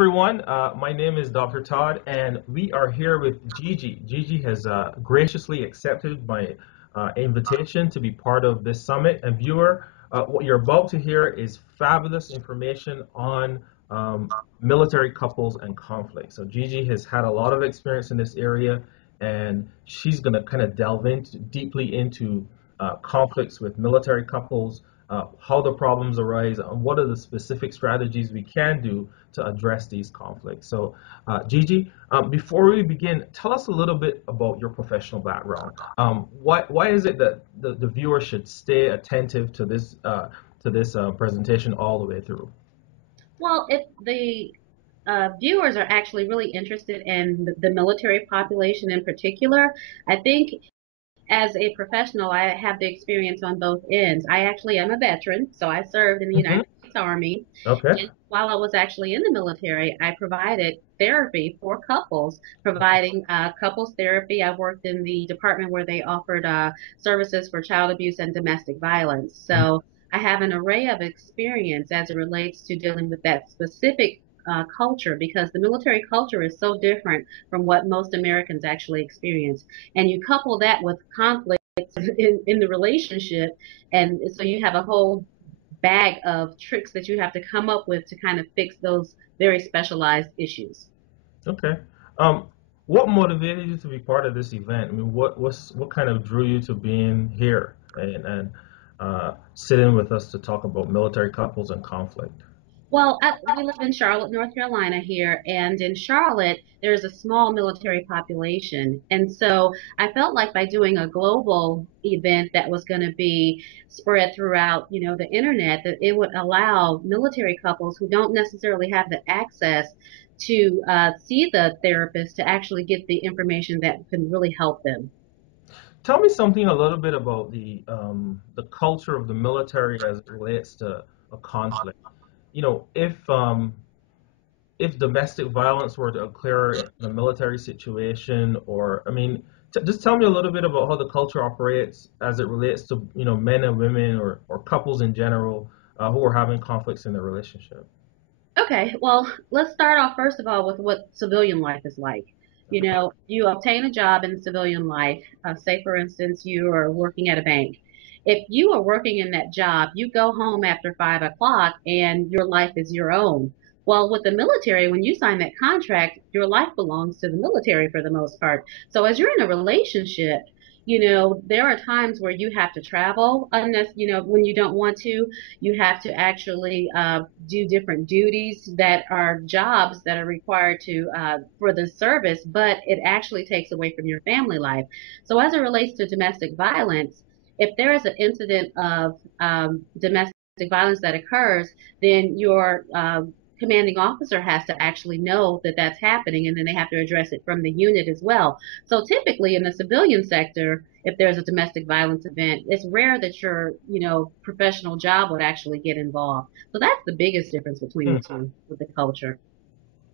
Everyone. My name is Dr. Todd, and we are here with Gigi. Gigi has graciously accepted my invitation to be part of this summit. And viewer, what you're about to hear is fabulous information on military couples and conflict. So Gigi has had a lot of experience in this area, and she's going to kind of delve deeply into conflicts with military couples, how the problems arise, and what are the specific strategies we can do to address these conflicts. So, Gigi, before we begin, tell us a little bit about your professional background. Why is it that the viewer should stay attentive to this presentation all the way through? Well, if the viewers are actually really interested in the military population in particular, I think as a professional, I have the experience on both ends. I actually am a veteran, so I served in the Hmm. United States Army. Okay. And while I was actually in the military, I provided therapy for couples, providing couples therapy. I worked in the department where they offered services for child abuse and domestic violence. So I have an array of experience as it relates to dealing with that specific culture because the military culture is so different from what most Americans actually experience. And you couple that with conflict in the relationship, and so you have a whole bag of tricks that you have to come up with to kind of fix those very specialized issues. Okay. Um, what motivated you to be part of this event? I mean, what kind of drew you to being here and sitting with us to talk about military couples and conflict? Well, we live in Charlotte, North Carolina here, and in Charlotte, there's a small military population. And so I felt like by doing a global event that was going to be spread throughout, the internet, that it would allow military couples who don't necessarily have the access to see the therapist to actually get the information that can really help them. Tell me something a little bit about the culture of the military as it relates to a conflict. You know, if domestic violence were to occur in a military situation, or I mean, just tell me a little bit about how the culture operates as it relates to men and women or couples in general who are having conflicts in their relationship. Okay, well, let's start off first of all with what civilian life is like. You obtain a job in civilian life. Say, for instance, you are working at a bank. If you are working in that job, you go home after 5 o'clock and your life is your own. Well, with the military, when you sign that contract, your life belongs to the military for the most part. So as you're in a relationship, there are times where you have to travel unless, when you don't want to. You have to actually do different duties that are jobs that are required to for the service, but it actually takes away from your family life. So as it relates to domestic violence, if there is an incident of domestic violence that occurs, then your commanding officer has to actually know that that's happening, and then they have to address it from the unit as well. So typically in the civilian sector, if there's a domestic violence event, it's rare that your, professional job would actually get involved. So that's the biggest difference between the Hmm. two with the culture.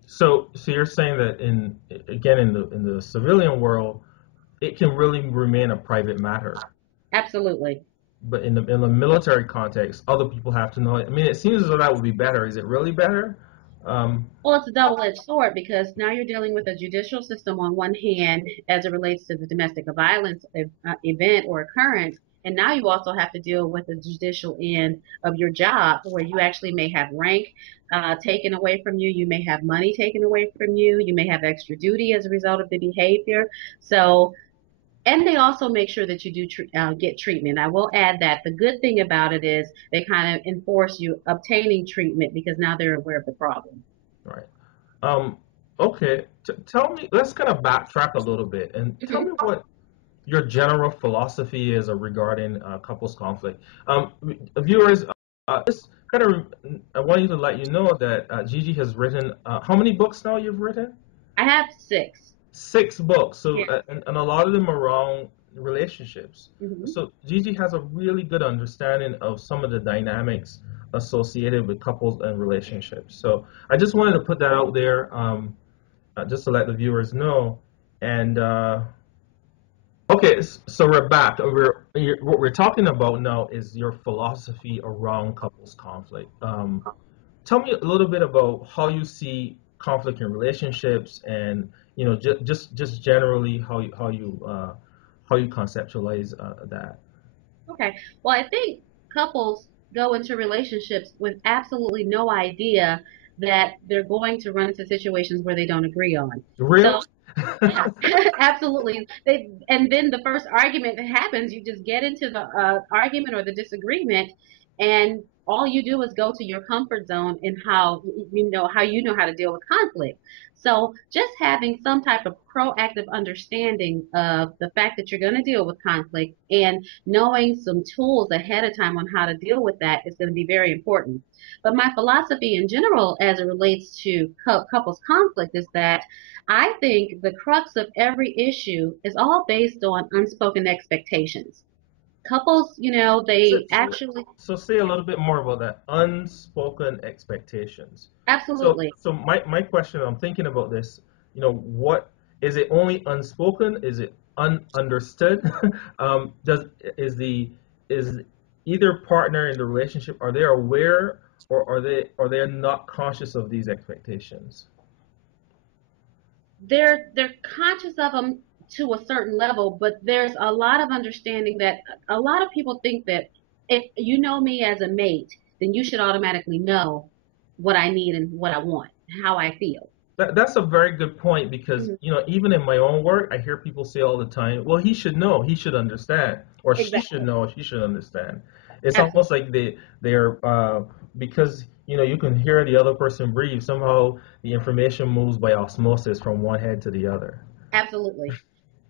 So you're saying that in the civilian world, it can really remain a private matter, Absolutely. but in the military context, other people have to know it. I mean, it seems as though that would be better. Is it really better? Um, Well, it's a double-edged sword because now you're dealing with a judicial system on one hand as it relates to the domestic violence event or occurrence, and now you also have to deal with the judicial end of your job where you actually may have rank taken away from you, you may have money taken away from you, you may have extra duty as a result of the behavior. So and they also make sure that you do get treatment. I will add that the good thing about it is they kind of enforce you obtaining treatment because now they're aware of the problem. right. Um, okay. Tell me. Let's kind of backtrack a little bit and tell Hmm. me what your general philosophy is regarding couples conflict. Viewers, just kind of, I want you to let you know that Gigi has written. How many books now you've written? I have six. 6 books. So, Yeah. and a lot of them are around relationships. Hmm. So Gigi has a really good understanding of some of the dynamics associated with couples and relationships. So I just wanted to put that out there, just to let the viewers know. And okay, so we're back. What we're talking about now is your philosophy around couples conflict. Tell me a little bit about how you see conflict in relationships, and just generally how you conceptualize that. Okay. Well, I think couples go into relationships with absolutely no idea that they're going to run into situations where they don't agree on. Really? So yeah, absolutely. And then the first argument that happens, you just get into the argument or the disagreement, and all you do is go to your comfort zone in how you know how to deal with conflict. So just having some type of proactive understanding of the fact that you're going to deal with conflict and knowing some tools ahead of time on how to deal with that is going to be very important. But my philosophy in general, as it relates to couples conflict, is that I think the crux of every issue is all based on unspoken expectations. Couples, So, they so, actually, so say a little bit more about that unspoken expectations. So, absolutely, so my question, I'm thinking about this, what is it only unspoken? Is it ununderstood? Does is either partner in the relationship, are they aware, or are they not conscious of these expectations? they're conscious of them to a certain level, but there's a lot of understanding that a lot of people think that if you know me as a mate, then you should automatically know what I need and what I want, how I feel. That's a very good point because, Mhm. even in my own work, I hear people say all the time, well, he should know, he should understand, or she should Exactly. know, she should understand. It's almost Absolutely. like they're because, you can hear the other person breathe, somehow the information moves by osmosis from one head to the other. Absolutely.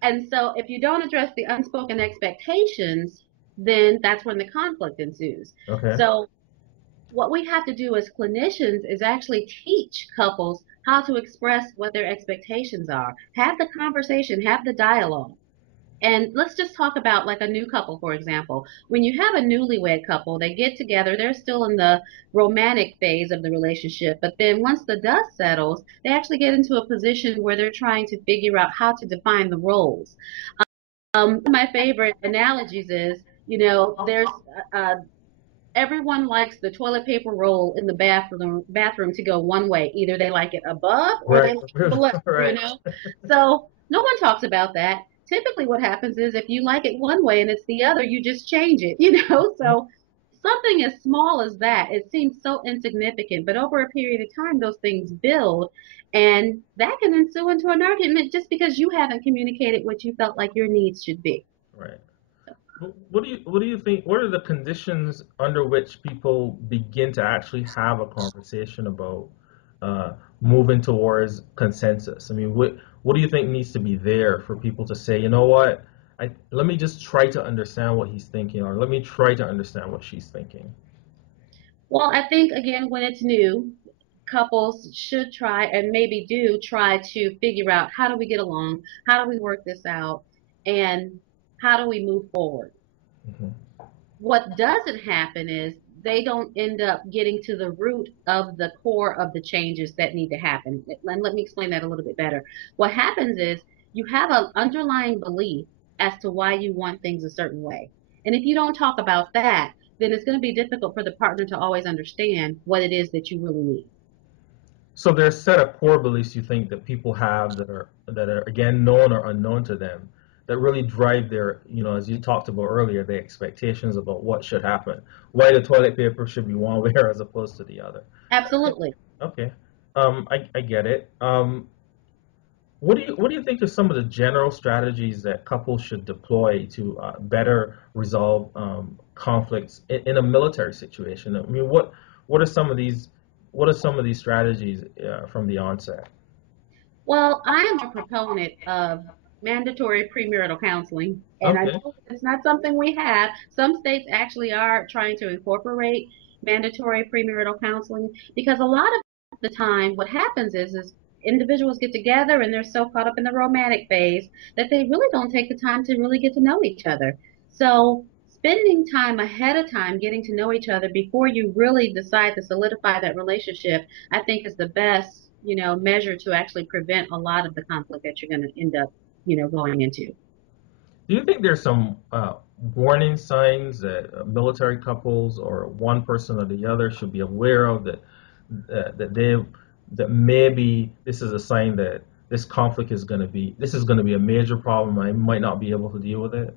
And so if you don't address the unspoken expectations, then that's when the conflict ensues. Okay. So what we have to do as clinicians is actually teach couples how to express what their expectations are. Have the conversation, have the dialogue. And let's just talk about like a new couple, for example. When you have a newlywed couple, they get together, they're still in the romantic phase of the relationship, but then once the dust settles, they actually get into a position where they're trying to figure out how to define the roles. One of my favorite analogies is, there's uh, everyone likes the toilet paper roll in the bathroom to go one way. Either they like it above or Right. they like it below, Right. So no one talks about that. Typically what happens is if you like it one way and it's the other, you just change it, So something as small as that, it seems so insignificant, but over a period of time, those things build, and that can ensue into an argument just because you haven't communicated what you felt like your needs should be. Right. What do you think? What are the conditions under which people begin to actually have a conversation about uh, moving towards consensus? I mean, what do you think needs to be there for people to say, you know what, let me just try to understand what he's thinking, or let me try to understand what she's thinking. Well, I think again, when it's new, couples should try and maybe do try to figure out how do we get along, how do we work this out, and how do we move forward. Hmm. What doesn't happen is they don't end up getting to the root of the core of the changes that need to happen. And let me explain that a little bit better. What happens is you have an underlying belief as to why you want things a certain way. And if you don't talk about that, then it's going to be difficult for the partner to always understand what it is that you really need. So there's a set of core beliefs you think that people have that are again known or unknown to them that really drive their, as you talked about earlier, the expectations about what should happen, why the toilet paper should be one way as opposed to the other. Okay. Absolutely. Okay. I get it. What do you think are some of the general strategies that couples should deploy to better resolve conflicts in a military situation? I mean, what are some of these what are some of these strategies from the onset? Well, I am a proponent of mandatory premarital counseling, and I Okay. know it's not something we have. Some states actually are trying to incorporate mandatory premarital counseling because a lot of the time what happens is individuals get together and they're so caught up in the romantic phase that they really don't take the time to really get to know each other. So spending time ahead of time getting to know each other before you really decide to solidify that relationship, I think is the best, measure to actually prevent a lot of the conflict that you're going to end up, going into. Do you think there's some warning signs that military couples or one person or the other should be aware of that they that maybe this is a sign that this is going to be a major problem. I might not be able to deal with it.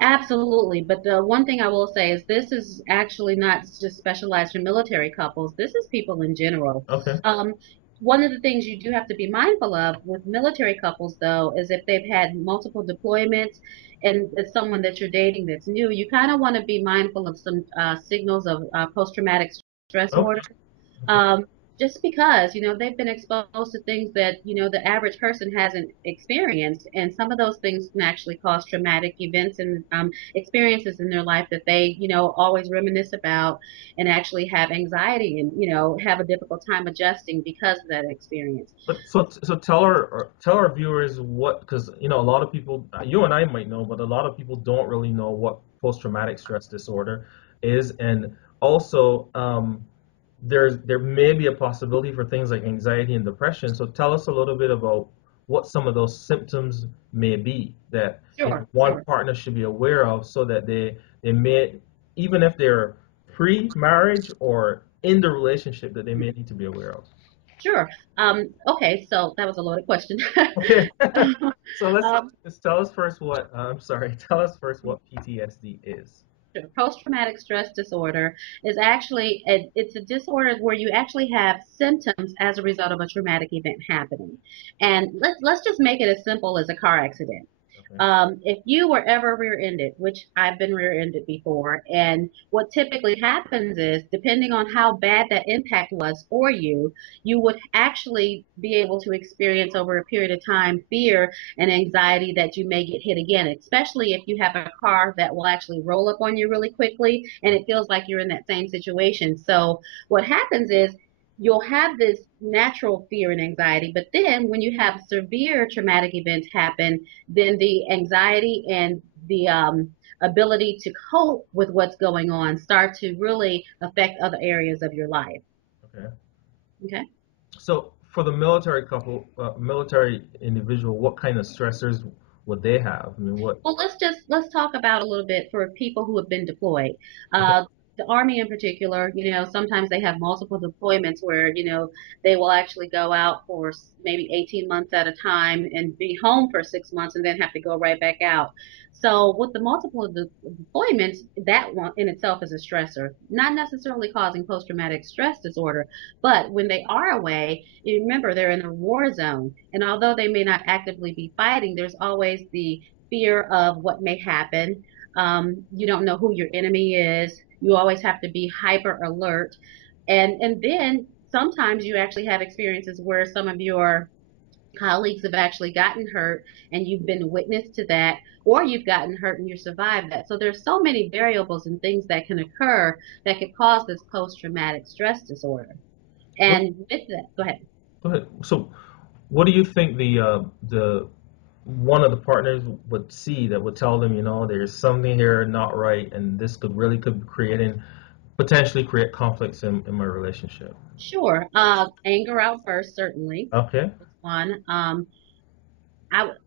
Absolutely. But the one thing I will say is this is actually not just specialized for military couples. This is people in general. Okay. Um, One of the things you do have to be mindful of with military couples, though, is if they've had multiple deployments and it's someone that you're dating that's new, you kind of want to be mindful of some signals of post-traumatic stress Okay. disorder. Okay. Um, just because, they've been exposed to things that, the average person hasn't experienced. And some of those things can actually cause traumatic events and experiences in their life that they, always reminisce about and actually have anxiety and, have a difficult time adjusting because of that experience. But so tell our viewers what, because a lot of people, you and I might know, but a lot of people don't really know what post-traumatic stress disorder is, and also there may be a possibility for things like anxiety and depression. So tell us a little bit about what some of those symptoms may be that Sure, one sure. partner should be aware of, so that they may, even if they're pre-marriage or in the relationship, that they may need to be aware of. Sure. Okay, so that was a loaded question. Okay. So um, let's tell us first what I'm sorry. Tell us first what PTSD is. Sure. Post-traumatic stress disorder is actually it's a disorder where you actually have symptoms as a result of a traumatic event happening. And let's just make it as simple as a car accident. Okay. If you were ever rear-ended, which I've been rear-ended before, and what typically happens is, depending on how bad that impact was for you, you would actually be able to experience over a period of time fear and anxiety that you may get hit again, especially if you have a car that will actually roll up on you really quickly and it feels like you're in that same situation. So what happens is you'll have this natural fear and anxiety, but then when you have severe traumatic events happen, then the anxiety and the ability to cope with what's going on start to really affect other areas of your life. Okay. Okay. So for the military couple, military individual, what kind of stressors would they have? I mean, what? Well, let's talk about a little bit for people who have been deployed. Okay. The Army in particular, sometimes they have multiple deployments where, they will actually go out for maybe 18 months at a time and be home for 6 months and then have to go right back out. So with the multiple deployments, that one in itself is a stressor, not necessarily causing post-traumatic stress disorder, but when they are away, you remember they're in a war zone. And although they may not actively be fighting, there's always the fear of what may happen. You don't know who your enemy is. You always have to be hyper alert. And then sometimes you actually have experiences where some of your colleagues have actually gotten hurt and you've been witness to that, or you've gotten hurt and you survived that. So there's so many variables and things that can occur that could cause this post-traumatic stress disorder. What? And with that, go ahead. Go ahead. So, what do you think the one of the partners would see that would tell them, there's something here not right, and this could potentially create conflicts in my relationship? Sure. Anger outbursts, certainly. Okay. One.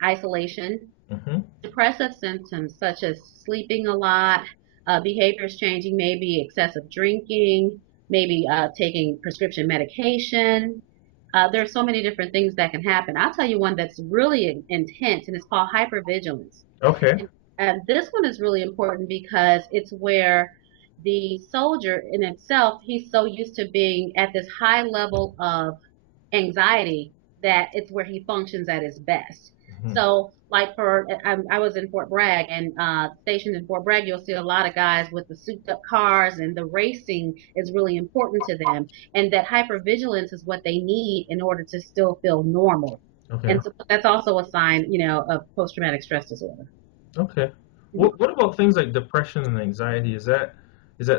Isolation, Mm-hmm. depressive symptoms such as sleeping a lot, behaviors changing, maybe excessive drinking, maybe taking prescription medication. There's so many different things that can happen. I'll tell you one that's really intense, and it's called hypervigilance. Okay. And this one is really important because it's where the soldier in himself, he's so used to being at this high level of anxiety that it's where he functions at his best. Hmm. So, like I was in Fort Bragg and stationed in Fort Bragg, you'll see a lot of guys with the souped up cars, and the racing is really important to them. And that hypervigilance is what they need in order to still feel normal. Okay. And so that's also a sign, of post traumatic stress disorder. Okay. Mhm. What about things like depression and anxiety? Is that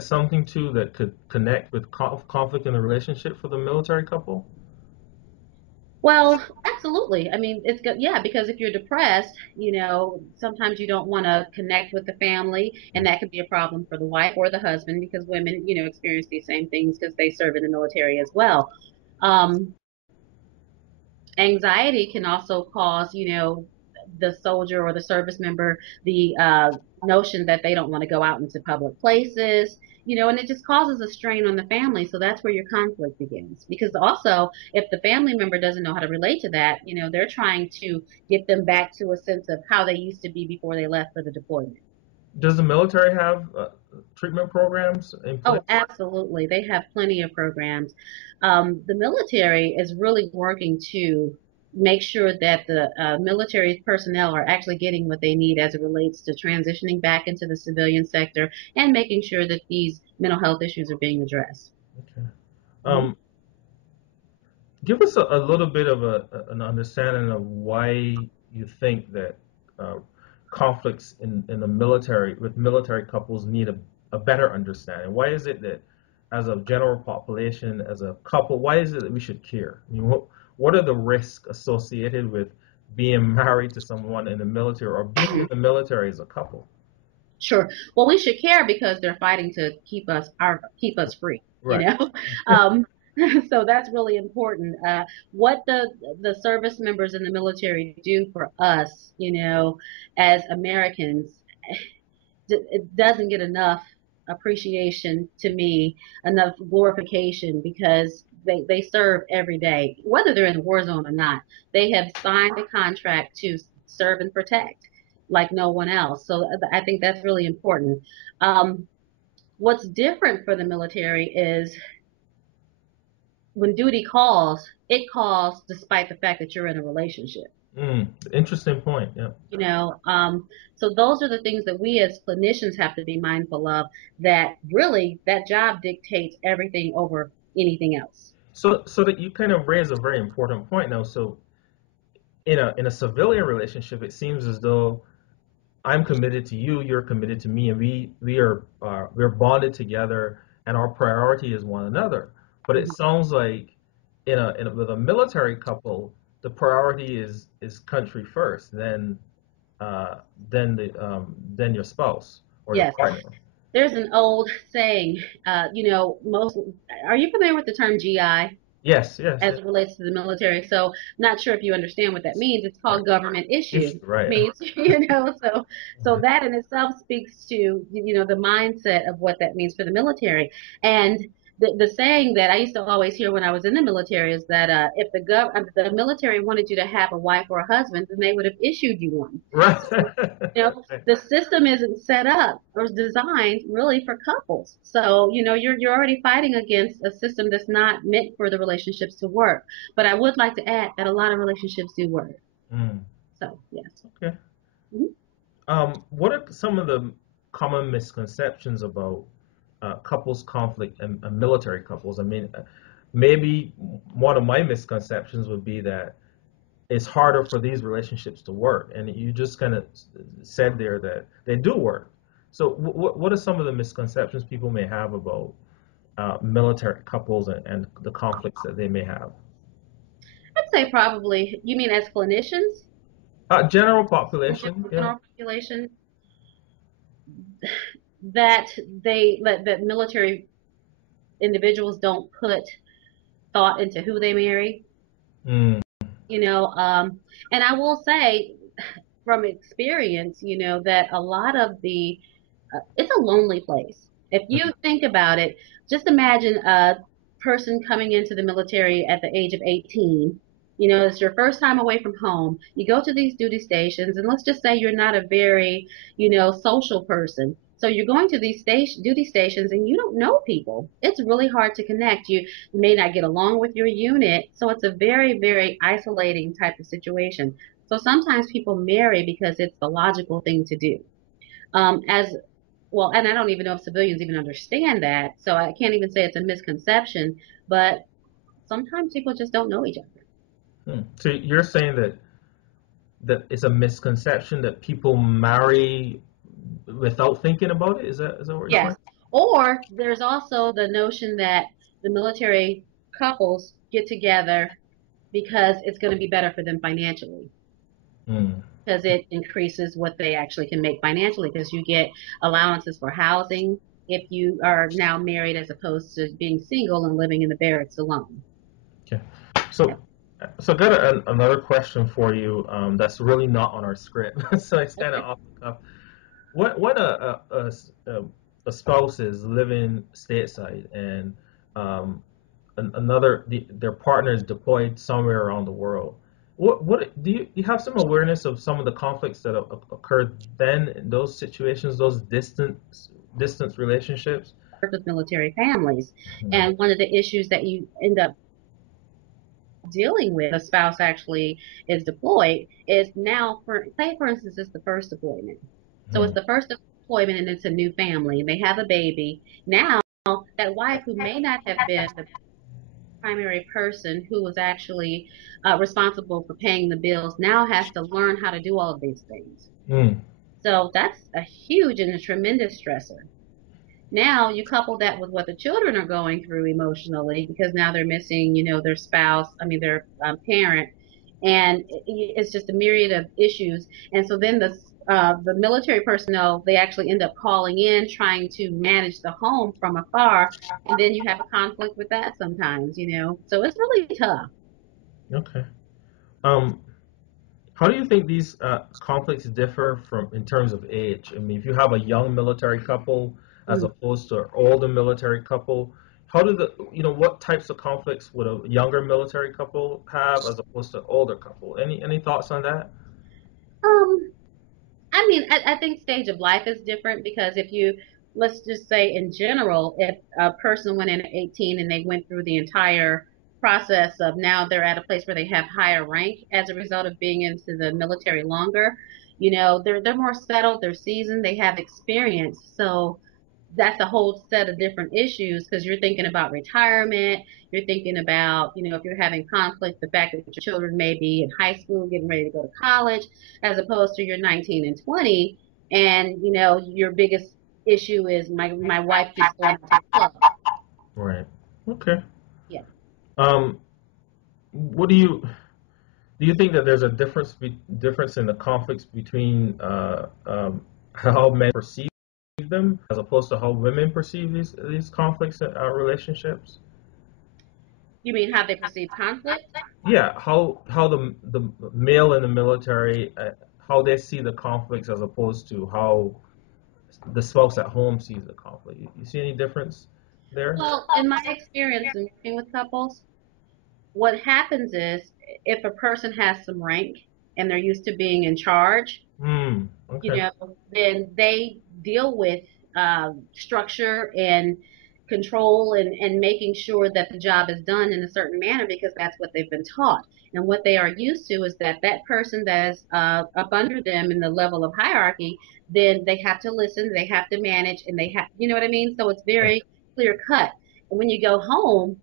something too that could connect with conflict in the relationship for the military couple? Well, absolutely. I mean, it's good. Yeah, because if you're depressed, sometimes you don't want to connect with the family, and that can be a problem for the wife or the husband because women, experience these same things because they serve in the military as well. Um, Anxiety can also cause, the soldier or the service member the notion that they don't want to go out into public places. and it just causes a strain on the family. So that's where your conflict begins. Because also, if the family member doesn't know how to relate to that, they're trying to get them back to a sense of how they used to be before they left for the deployment. Does the military have treatment programs in place? Oh, absolutely. They have plenty of programs. The military is really working to make sure that the military personnel are actually getting what they need as it relates to transitioning back into the civilian sector and making sure that these mental health issues are being addressed. Okay. Mhm. Um, Give us a little bit of an understanding of why you think that uh, conflicts in the military with military couples need a better understanding. Why is it that, as a general population, as a couple, why is it that we should care? I mean, what are the risks associated with being married to someone in the military or being in the military as a couple? Sure. Well, we should care because they're fighting to keep us free, you Right. know. Um, so that's really important. What the service members in the military do for us, as Americans, it doesn't get enough appreciation to me, enough glorification because they serve every day, whether they're in the war zone or not. They have signed a contract to serve and protect like no one else. So I think that's really important. Um, what's different for the military is when duty calls, it calls despite the fact that you're in a relationship. Interesting point. Yeah. You know, um, so those are the things that we as clinicians have to be mindful of, that really that job dictates everything over anything else. So that you kind of raise a very important point now. So in a civilian relationship, it seems as though I'm committed to you, you're committed to me, and we're bonded together, and our priority is one another. But it Mhm. sounds like with a military couple, the priority is country first, uh, then your spouse or your Yes, partner. there's an old saying, most, are you familiar with the term GI? Yes, yes, As yes. it relates to the military. So not sure if you understand what that means. It's Right. called government issue. Issue, right? Means, so that in itself speaks to, the mindset of what that means for the military. And the saying that I used to always hear when I was in the military is that if the military wanted you to have a wife or a husband, then they would have issued you one. Right. The system isn't set up or designed really for couples. So, you're already fighting against a system that's not meant for the relationships to work. But I would like to add that a lot of relationships do work. Mm, So, yes. okay. Mhm. What are some of the common misconceptions about couples conflict and military couples? I mean, maybe one of my misconceptions would be that it's harder for these relationships to work, and you just kind of said there that they do work. So, what are some of the misconceptions people may have about military couples and the conflicts that they may have? I'd say probably, you mean as clinicians General in population, yeah. general population, that that military individuals don't put thought into who they marry, Mm, you know, um, and I will say from experience, that a lot of it's a lonely place. If you think about it, just imagine a person coming into the military at the age of 18. It's your first time away from home. You go to these duty stations, and let's just say you're not a very, social person. So you're going to these duty stations and you don't know people. It's really hard to connect. You may not get along with your unit. So it's a very, very isolating type of situation. So sometimes people marry because it's the logical thing to do. As well, and I don't even know if civilians even understand that, so I can't even say it's a misconception, but sometimes people just don't know each other. So you're saying that it's a misconception that people marry without thinking about it? Is that what you're Yes. saying? Or there's also the notion that the military couples get together because it's going to be better for them financially, Mm, because it increases what they actually can make financially, because you get allowances for housing if you are now married as opposed to being single and living in the barracks alone. okay. So, so I got another question for you that's really not on our script. So it's kind of off the cuff. What spouses living stateside and um, their partner is deployed somewhere around the world. What you have some awareness of some of the conflicts that occurred then in those situations, those distance relationships? With military families. Hmm. And one of the issues that you end up dealing with, a spouse actually is deployed, is now, for instance, it's the first deployment. So Hmm. it's the first deployment and it's a new family. They have a baby. Now, that wife who may not have been the primary person who was actually responsible for paying the bills now has to learn how to do all of these things. Hmm. So that's a huge and a tremendous stressor. Now you couple that with what the children are going through emotionally because now they're missing, their spouse, I mean, their parent, and it's just a myriad of issues. And so then the military personnel, they actually end up calling in, trying to manage the home from afar, and then you have a conflict with that sometimes. So it's really tough. Okay. Um, how do you think these conflicts differ from in terms of age? I mean, if you have a young military couple as Mm. opposed to an older military couple, how do what types of conflicts would a younger military couple have as opposed to an older couple? Any thoughts on that? Um, I mean, I think stage of life is different because let's just say in general, if a person went in at 18 and they went through the entire process of now they're at a place where they have higher rank as a result of being into the military longer, they're more settled, they're seasoned, they have experience. So that's a whole set of different issues because you're thinking about retirement, you're thinking about, if you're having conflict, the fact that your children may be in high school getting ready to go to college, as opposed to you're 19 and 20, and your biggest issue is my wife keeps going to the club. Right. Okay. Yeah. Um, what do you think that there's a difference in the conflicts between how men perceive them as opposed to how women perceive these conflicts in our relationships? You mean how they perceive conflict? Yeah, how the male in the military how they see the conflicts as opposed to how the spouse at home sees the conflict. You see any difference there? Well, in my experience in working with couples, what happens is if a person has some rank and they're used to being in charge, Hmm. Okay. then they deal with structure and control and making sure that the job is done in a certain manner because that's what they've been taught. And what they are used to is that person that is up under them in the level of hierarchy, then they have to listen, they have to manage, and they have, you know what I mean? So it's very clear cut. And when you go home,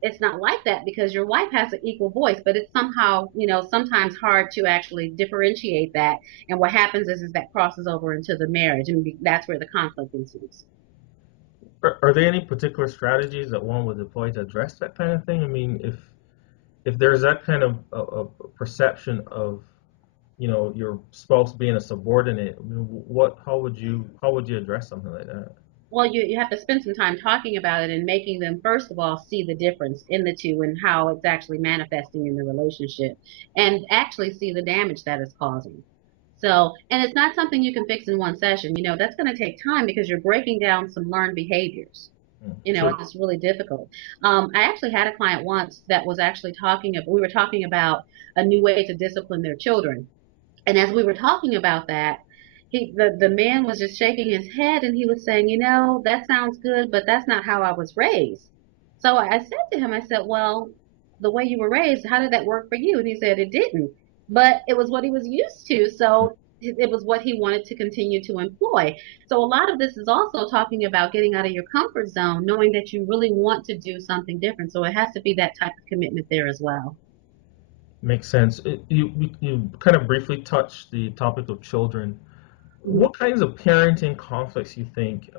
it's not like that because your wife has an equal voice, but it's somehow, sometimes hard to actually differentiate that. And what happens is that crosses over into the marriage, and that's where the conflict ensues. Are there any particular strategies that one would deploy to address that kind of thing? I mean, if there's that kind of a perception of your spouse being a subordinate, I mean, how would you address something like that? Well, you have to spend some time talking about it and making them, first of all, see the difference in the two and how it's actually manifesting in the relationship and actually see the damage that it's causing. So, and it's not something you can fix in one session. That's going to take time because you're breaking down some learned behaviors. So It's really difficult. I actually had a client once that was actually we were talking about a new way to discipline their children. And as we were talking about that, the man was just shaking his head and he was saying, that sounds good, but that's not how I was raised. So I said to him, I said, well, the way you were raised, how did that work for you? And he said it didn't, but it was what he was used to. So it was what he wanted to continue to employ. So a lot of this is also talking about getting out of your comfort zone, knowing that you really want to do something different. So it has to be that type of commitment there as well. makes sense. You kind of briefly touched the topic of children. Mhm. What kinds of parenting conflicts you think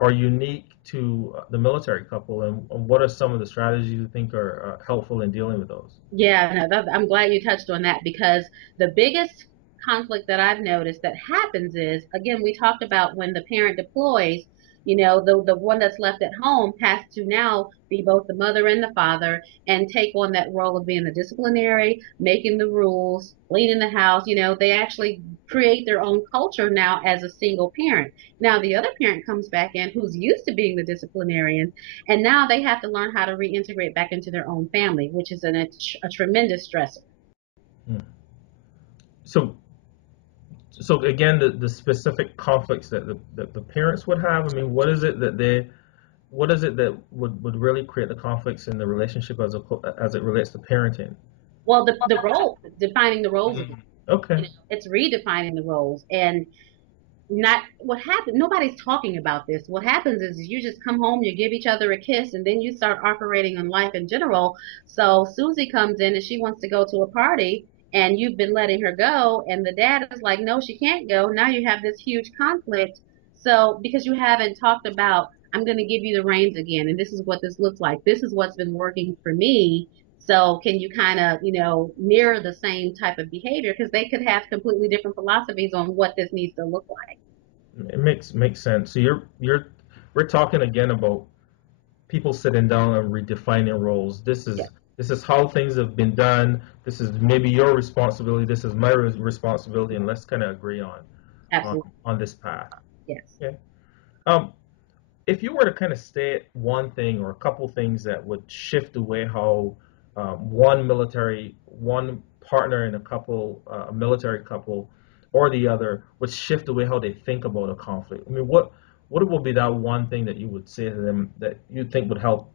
are unique to the military couple, and what are some of the strategies you think are helpful in dealing with those? Yeah, no, I'm glad you touched on that because the biggest conflict that I've noticed that happens is, again, we talked about when the parent deploys, The one that's left at home has to now be both the mother and the father and take on that role of being the disciplinary, making the rules, cleaning the house. They actually create their own culture now as a single parent. Now the other parent comes back in who's used to being the disciplinarian, and now they have to learn how to reintegrate back into their own family, which is a tremendous stressor. Hmm. So, so again, the specific conflicts that the parents would have. I mean, what is it that would really create the conflicts in the relationship as it relates to parenting? Well, the role, defining the roles again. Mm. Okay. It's redefining the roles. And not what happened, nobody's talking about this. What happens is you just come home, you give each other a kiss, and then you start operating on life in general. So Susie comes in and she wants to go to a party, and you've been letting her go, and the dad is like, no, she can't go. Now you have this huge conflict. So because you haven't talked about, I'm going to give you the reins again, and this is what this looks like, this is what's been working for me. So can you kind of, mirror the same type of behavior? Because they could have completely different philosophies on what this needs to look like. It makes sense. So we're talking again about people sitting down and redefining roles. Yeah, This is how things have been done. This is maybe your responsibility. This is my responsibility, and let's kind of agree absolutely. on this path. Yes. Okay. Um, if you were to kind of state one thing or a couple things that would shift the way how one partner in a couple, a military couple, or the other would shift the way how they think about a conflict. I mean, what would be that one thing that you would say to them that you think would help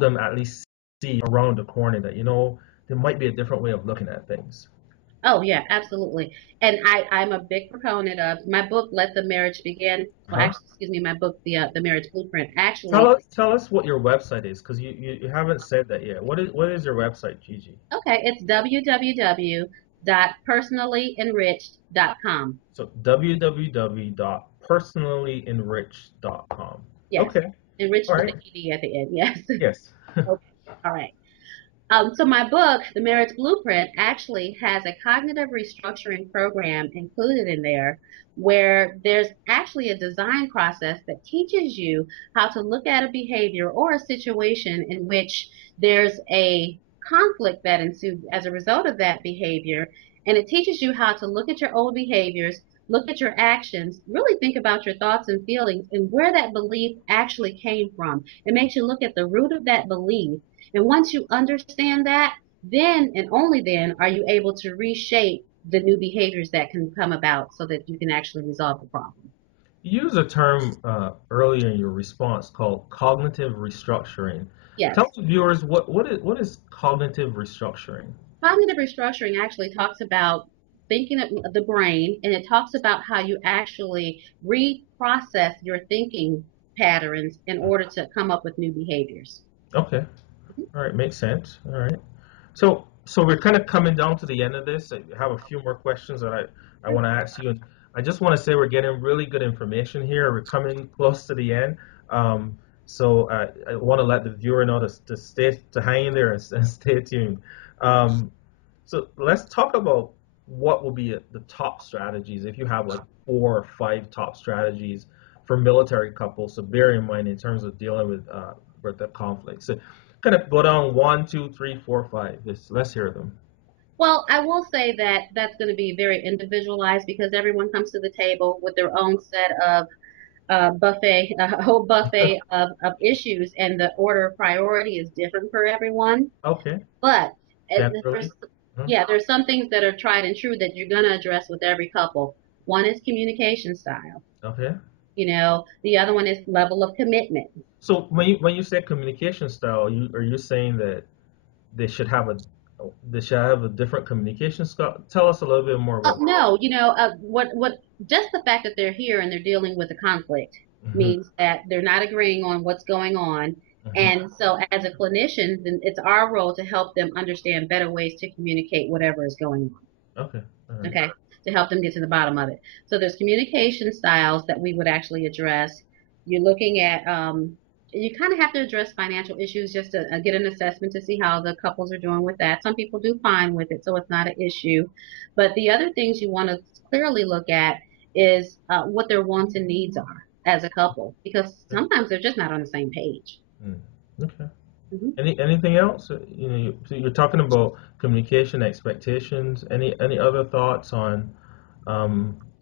them at least see around the corner that there might be a different way of looking at things. Oh yeah, absolutely. And I'm a big proponent of my book, Let the Marriage Begin. Well, Huh? actually, excuse me, my book, the Marriage Blueprint. Actually, Tell us what your website is because you haven't said that yet. What is your website, Gigi? okay, it's www.personallyenriched.com. So www.personallyenriched.com. Yes, Okay. enriched All with the right. ed at the end. Yes. Yes. Okay. All right. So my book, The Marriage Blueprint, actually has a cognitive restructuring program included in there where there's actually a design process that teaches you how to look at a behavior or a situation in which there's a conflict that ensued as a result of that behavior. And it teaches you how to look at your old behaviors, look at your actions, really think about your thoughts and feelings and where that belief actually came from. It makes you look at the root of that belief, and once you understand that, then and only then are you able to reshape the new behaviors that can come about so that you can actually resolve the problem. You use a term earlier in your response called cognitive restructuring. Tell Yes. the viewers what is cognitive restructuring? Cognitive restructuring actually talks about thinking of the brain, and it talks about how you actually reprocess your thinking patterns in order to come up with new behaviors. Okay. All right. Makes sense. All right. So we're kind of coming down to the end of this. I have a few more questions that I want to ask you, and I just want to say we're getting really good information here. We're coming close to the end, um, so I want to let the viewer know to stay to hang in there and stay tuned. Um, so let's talk about what will be the top strategies if you have like 4 or 5 top strategies for military couples. So bear in mind in terms of dealing with the conflict. So kind of go down one, two, three, four, five. Let's hear them. Well, I will say that that's going to be very individualized because everyone comes to the table with their own set of a whole buffet of issues, and the order of priority is different for everyone. Okay, But generally. there's, Huh? yeah, there's some things that are tried and true that you're going to address with every couple. One is communication style. Okay. The other one is level of commitment. So when you say communication style, are you saying that they should have a they should have a different communication style? Tell us a little bit more about. No, what just the fact that they're here and they're dealing with a conflict Hmm. means that they're not agreeing on what's going on. Hmm. And so as a clinician, then it's our role to help them understand better ways to communicate whatever is going Okay. All on. right. Okay. To help them get to the bottom of it. So there's communication styles that we would actually address. You're looking at, you kind of have to address financial issues just to get an assessment to see how the couples are doing with that. Some people do fine with it, so it's not an issue. But the other things you want to clearly look at is what their wants and needs are. as a couple because Okay. sometimes they're just not on the same page. Mm. Okay. Hmm. Anything else? So you're talking about communication expectations. Any other thoughts on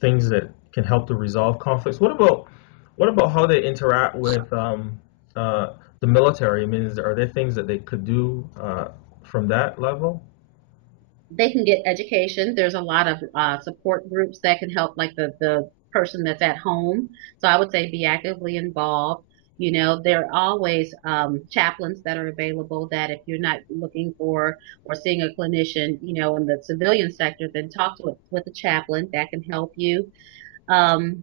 things that can help to resolve conflicts? What about how they interact with the military? I mean, are there things that they could do from that level? They can get education. There's a lot of support groups that can help, like the person that's at home. So I would say be actively involved. You know, there are always chaplains that are available that if you're not looking for or seeing a clinician, you know, in the civilian sector, then talk to it with a chaplain that can help you. Um,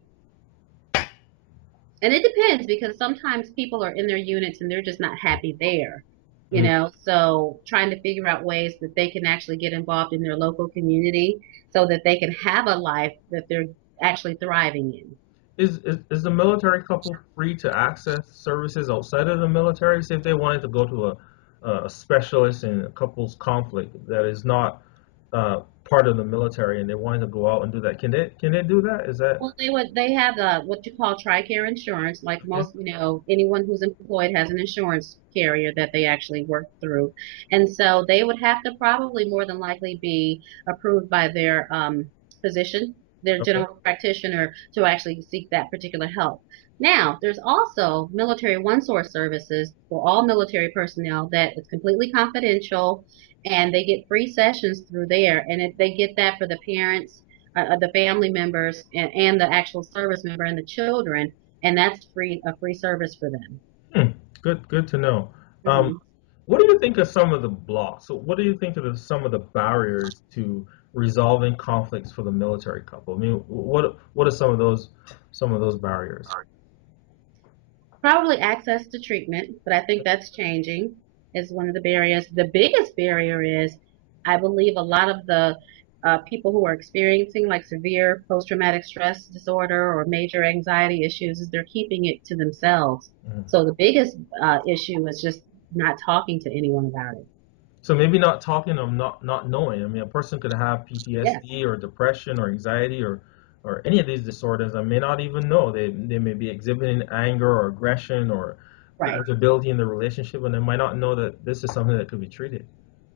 and it depends because sometimes people are in their units and they're just not happy there, you Mm. know. So trying to figure out ways that they can actually get involved in their local community so that they can have a life that they're actually thriving in. Is the military couple free to access services outside of the military? Say if they wanted to go to a specialist in a couple's conflict that is not part of the military and they wanted to go out and do that, can they do that? Is that Well, they have what you call TRICARE insurance. Like okay? most, you know, anyone who's employed has an insurance carrier that they actually work through, and so they would have to probably more than likely be approved by their physician, their Okay. general practitioner, to actually seek that particular help. Now, there's also military one source services for all military personnel that is completely confidential, and they get free sessions through there, and if they get that for the parents, the family members and the actual service member and the children, and that's a free service for them. Hmm. Good to know. Um, Hmm. what do you think of some of the blocks? So what do you think of some of the barriers to resolving conflicts for the military couple? I mean, what are some of those barriers? Probably access to treatment, but I think that's changing is one of the barriers. The biggest barrier is, I believe, a lot of the people who are experiencing like severe post-traumatic stress disorder or major anxiety issues is they're keeping it to themselves. Mm. So the biggest issue is just not talking to anyone about it. So maybe not talking or not knowing. I mean, a person could have Yes, PTSD or depression or anxiety or any of these disorders and may not even know. They may be exhibiting anger or aggression or right, irritability in the relationship, and they might not know that this is something that could be treated.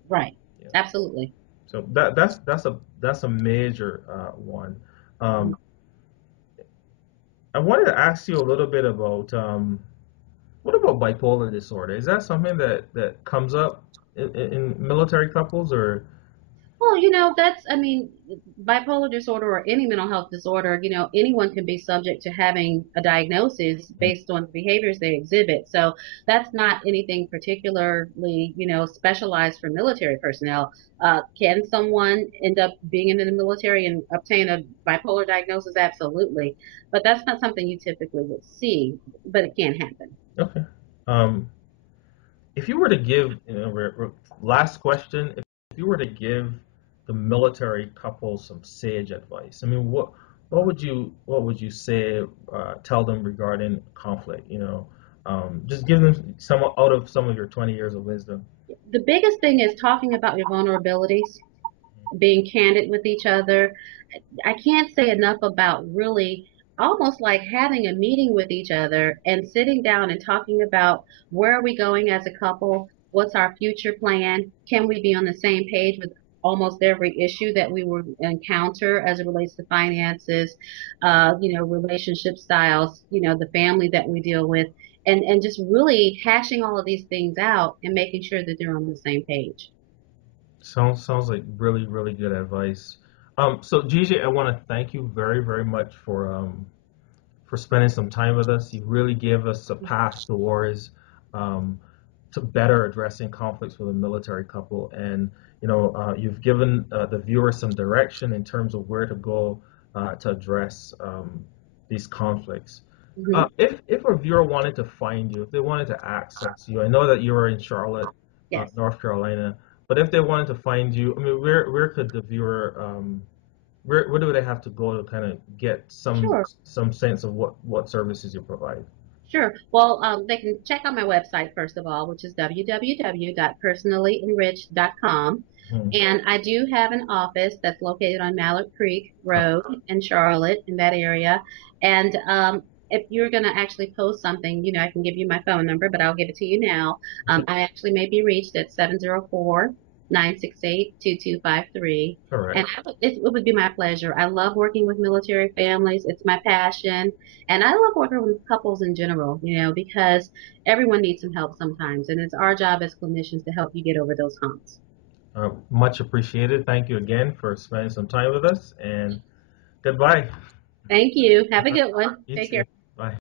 right, Yeah. absolutely. So that's a major one. Mhm. Um, I wanted to ask you a little bit about what about bipolar disorder? Is that something that comes up in military couples or? Well, you know, I mean, bipolar disorder or any mental health disorder, you know, anyone can be subject to having a diagnosis based on the behaviors they exhibit. So that's not anything particularly, you know, specialized for military personnel. Can someone end up being in the military and obtain a bipolar diagnosis? Absolutely. But that's not something you typically would see, but it can happen. Okay. Um, if you were to give, last question, if you were to give the military couple some sage advice, I mean, what would you say, tell them regarding conflict? Just give them some out of some of your 20 years of wisdom. The biggest thing is talking about your vulnerabilities, being candid with each other. I can't say enough about really almost like having a meeting with each other and sitting down and talking about where are we going as a couple? What's our future plan? Can we be on the same page with almost every issue that we will encounter as it relates to finances, you know, relationship styles, you know, the family that we deal with, and just really hashing all of these things out and making sure that they're on the same page. Sounds like really, really good advice. So Gigi, I want to thank you very, very much for spending some time with us. You really gave us a path towards um, to better addressing conflicts with a military couple, and you've given the viewer some direction in terms of where to go to address these conflicts. Hmm. If a viewer wanted to find you, if they wanted to access you, I know that you are in Charlotte, Yes. North Carolina, but if they wanted to find you, I mean, where could the viewer where do they have to go to kind of get some Sure. some sense of what services you provide? Sure. Well, they can check out my website first of all, which is www.personallyenriched.com. Hmm. And I do have an office that's located on Mallard Creek Uh, Road in Charlotte, in that area. And if you're going to actually post something, I can give you my phone number, but I'll give it to you now. I actually may be reached at 704-968-2253. And Correct. it would be my pleasure. I love working with military families. It's my passion. And I love working with couples in general, because everyone needs some help sometimes. And it's our job as clinicians to help you get over those humps. Much appreciated. Thank you again for spending some time with us, and goodbye. Thank you. Have a good one. You Take too. care. Bye.